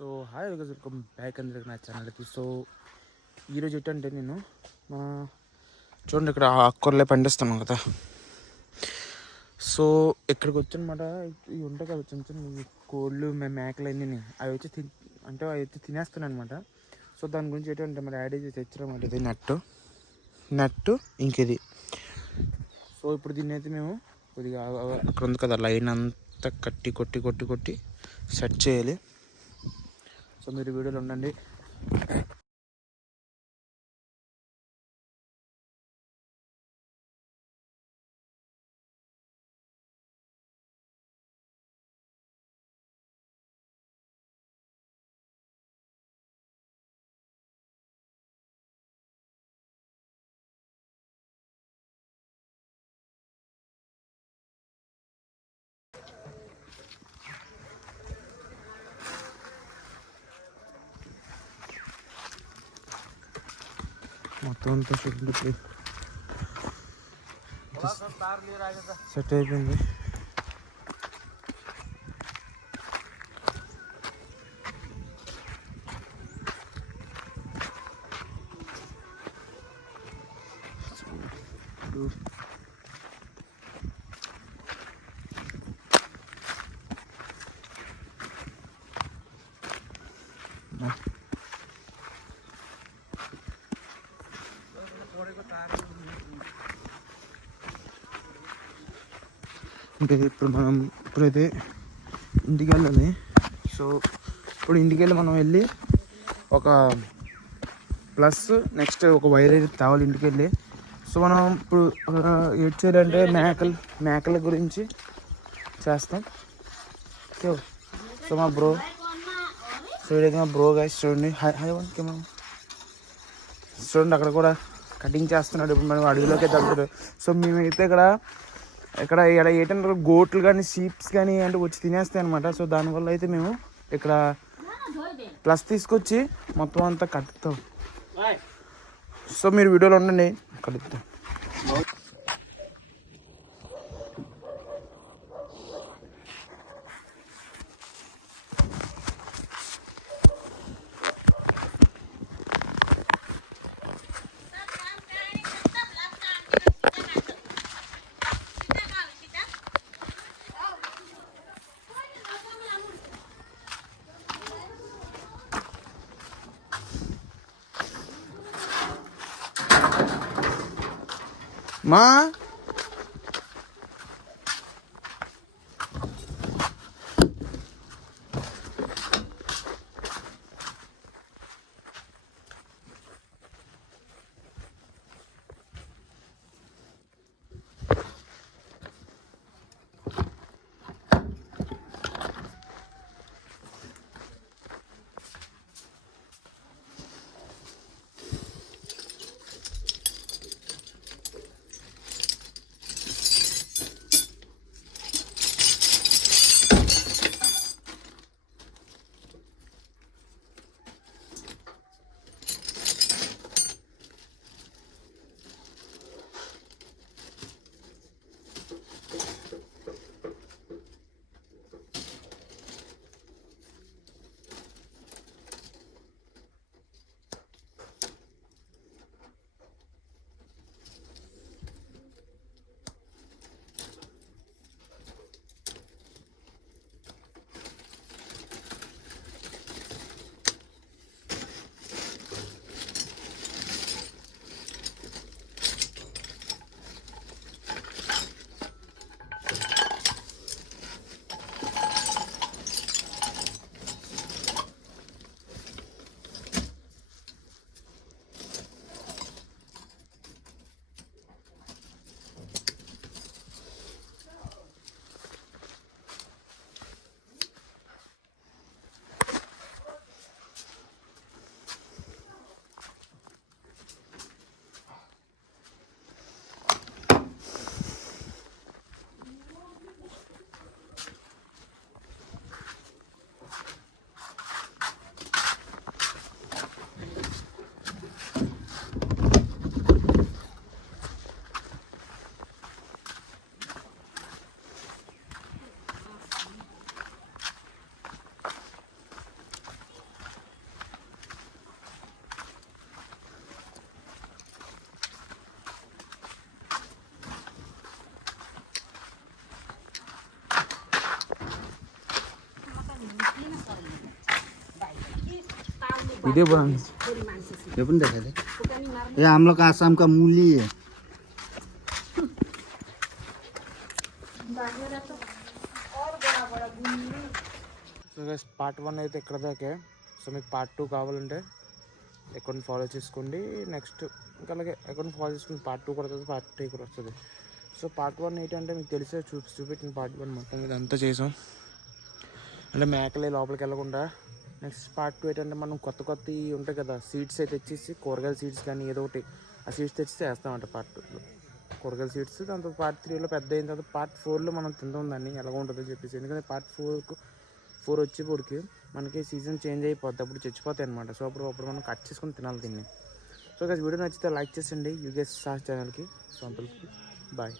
So hi welcome back అందరికి నా ఛానల్కి. సో ఈరోజు ఏంటంటే నేను మన చూడండి ఇక్కడ ఆకుకూరలే పండిస్తున్నాం కదా. సో ఇక్కడికి వచ్చనమాట ఇవి ఉంటాయి కదా చిన్న చిన్న కోళ్ళు మేకలు అన్నీ అవి వచ్చి అవి వచ్చి తినేస్తున్నాయి అనమాట. సో దాని గురించి ఏంటంటే మరి యాడ్ చేసి తెచ్చారన్నమాట. ఇది నట్టు ఇంకిది. సో ఇప్పుడు దీన్ని అయితే మేము కొద్దిగా అక్కడ ఉంది కదా లైన్ అంతా కొట్టి సెట్ చేయాలి. సో మీరు వీడియోలో ఉండండి. మొత్తం అంతా సెట్ అయిపోయింది. అంటే ఇప్పుడైతే ఇంటికి వెళ్ళాలి. సో ఇప్పుడు ఇంటికి వెళ్ళి మనం వెళ్ళి ఒక ప్లస్ నెక్స్ట్ ఒక వైర్ అయితే తేవాలి ఇంటికి వెళ్ళి. సో మనం ఇప్పుడు ఏం చేయాలంటే మేకల గురించి చేస్తాం. సో మా బ్రో ఇదైతే మా బ్రో గైస్ చూడండి. హాయ్ చూడండి అక్కడ కూడా కటింగ్ చేస్తున్నాడు. ఇప్పుడు మనం అడవిలోకి తగ్గుతాడు. సో మేమైతే ఇక్కడ ఏంటంటే గోట్లు కానీ షీప్స్ కానీ అంటే వచ్చి తినేస్తాయి అనమాట. సో దానివల్ల అయితే మేము ఇక్కడ ప్లస్ తీసుకొచ్చి మొత్తం అంతా కట్టుతాం. సో మీరు వీడియోలో ఉండండి, కడుపుతాం. మా वीडियो बनाने ये पण देखा दे ये हम लोग का आसाम का मूली है సో గైస్ పార్ట్ 1 అయితే ఇక్కడ దాకే. సో మీకు పార్ట్ 2 కావాలంటే అకౌంట్ ఫాలో చేసుకోండి. నెక్స్ట్ ఇంకా అలాగే అకౌంట్ ఫాలో చేసుకుని పార్ట్ 2 కూడా వస్తుంది, పార్ట్ 3 కూడా వస్తుంది. సో పార్ట్ 1 ఏంటంటే మీకు తెలిసే చూపెట్టిన పార్ట్ 1 మొత్తం ఇదంతా చేసాం. అంటే మేకలే లోపలికి వెళ్ళకుండా. నెక్స్ట్ పార్ట్ 2 ఏంటంటే మనం కొత్త ఉంటాయి కదా సీడ్స్ అయితే తెచ్చేసి, కూరగాయల సీడ్స్ కానీ ఏదో ఒకటి ఆ సీడ్స్ తెచ్చి వేస్తామంట పార్ట్ 2లో కూరగాయల సీడ్స్. దాంతో పార్ట్ 3లో పెద్ద అయిన తర్వాత పార్ట్ 4లో మనం తిందాం దాన్ని ఎలా ఉంటుందో చెప్పేసి. ఎందుకంటే పార్ట్ 4 వచ్చేప్పటికి మనకి సీజన్ చేంజ్ అయిపోద్ది, అప్పుడు చచ్చిపోతాయి అనమాట. సో అప్పుడు మనం కట్ చేసుకుని తినాలి దీన్ని. సో గైస్ వీడియో నచ్చితే లైక్ చేసండి యూగెస్ సాస్ ఛానల్కి. సో అంతలోకి బాయ్.